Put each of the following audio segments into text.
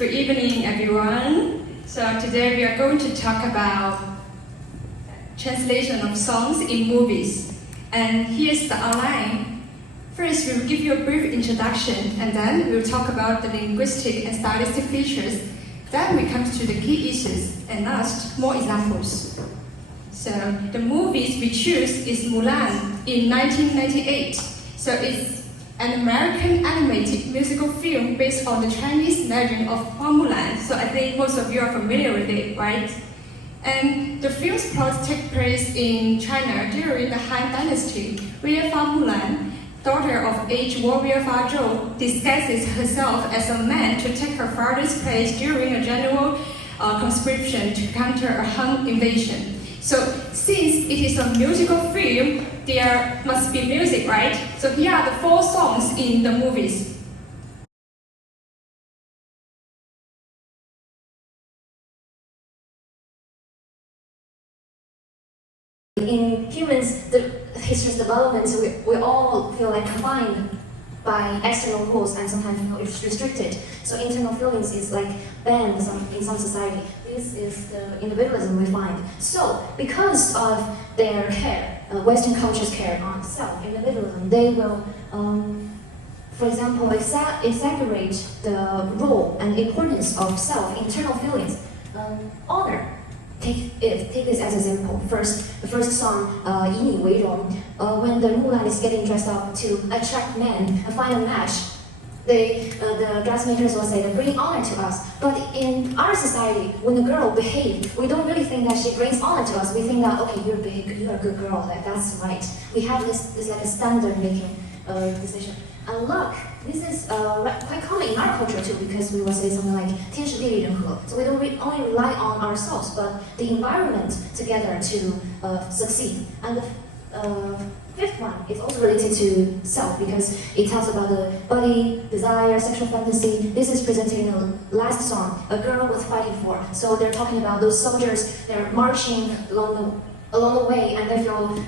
Good evening, everyone. So today we are going to talk about translation of songs in movies. And here's the outline. First, we will give you a brief introduction, and then we will talk about the linguistic and stylistic features. Then we come to the key issues, and last, more examples. So the movies we choose is Mulan in 1998. So it's an American animated musical film based on the Chinese legend of Hua Mulan. So I think most of you are familiar with it, right? And the film's plot takes place in China during the Han Dynasty, where Hua Mulan, daughter of aged warrior Fa Zhou, disguises herself as a man to take her father's place during a general conscription to counter a Han invasion. So since it is a musical film, there must be music, right? So here are the 4 songs in the movies. In humans, the history's development, we all feel like confined by external rules and sometimes feel restricted. So internal feelings is like banned in some society. This is the individualism we find. So because of their care, Western culture's care on self-individualism, they will, for example, exaggerate the role and importance of self-internal feelings. Honor. Take this as an example. The first song, 以你为荣, when the Mulan is getting dressed up to attract men and find a match, the dressmakers will say, bring honor to us. But in our society, when a girl behaves, we don't really think that she brings honor to us. We think that, okay, you're big, you're a good girl, like, that's right. We have this like a standard making decision. And luck, this is quite common in our culture too, because we will say something like 天时地利人和. So we don't only rely on ourselves, but the environment together to succeed. And the 5th one is also related to self, because it talks about the body, desire, sexual fantasy. This is presented in the last song, A Girl Was Fighting For. So they're talking about those soldiers, they're marching along the way, and they feel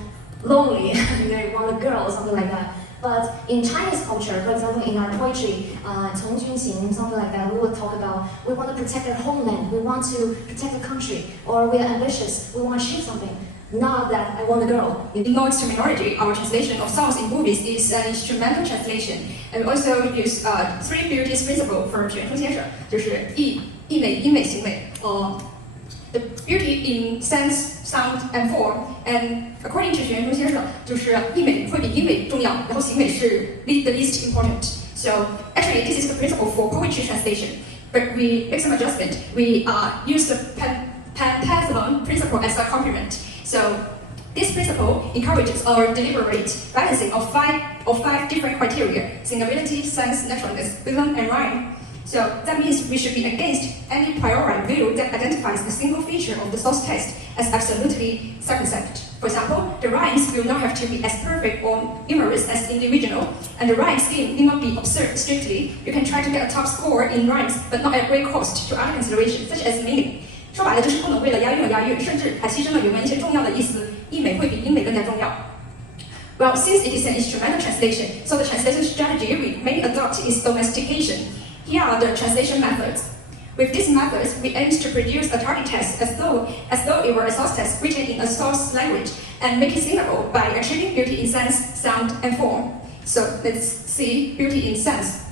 lonely, they want a girl or something like that. But in Chinese culture, for example, in our poetry, 从军行, something like that, we would talk about we want to protect our homeland, we want to protect the country, or we are ambitious, we want to achieve something. Not that I want a girl. In Nordic terminology, our translation of songs in movies is an instrumental translation, and we also use 3 beauties principle from 卷书先生，就是意美、音美、形美。The beauty in sense, sound, and form, and according to 玄书先生，就是意美会比音美重要，然后形美是 the least important. So actually, this is the principle for poetry translation. But we make some adjustment. We use the pentathlon principle as a complement. So this principle encourages our deliberate balancing of five different criteria: singability, sense, naturalness, rhythm, and rhyme. So that means we should be against any priori view that identifies a single feature of the source text as absolutely sacrosanct. For example, the rhymes will not have to be as perfect or numerous as individual, and the rhyme scheme need not be observed strictly. You can try to get a top score in rhymes, but not at great cost to other considerations, such as meaning. 说白了就是不能为了押韵而押韵，甚至还牺牲了原文一些重要的意思，意美会比音美更加重要。Well, since it is an instrumental translation, so the translation strategy we may adopt is domestication. Here are the translation methods. With these methods, we aim to produce a target text as though it were a source text written in a source language and make it singable by achieving beauty in sense, sound, and form. So let's see beauty in sense.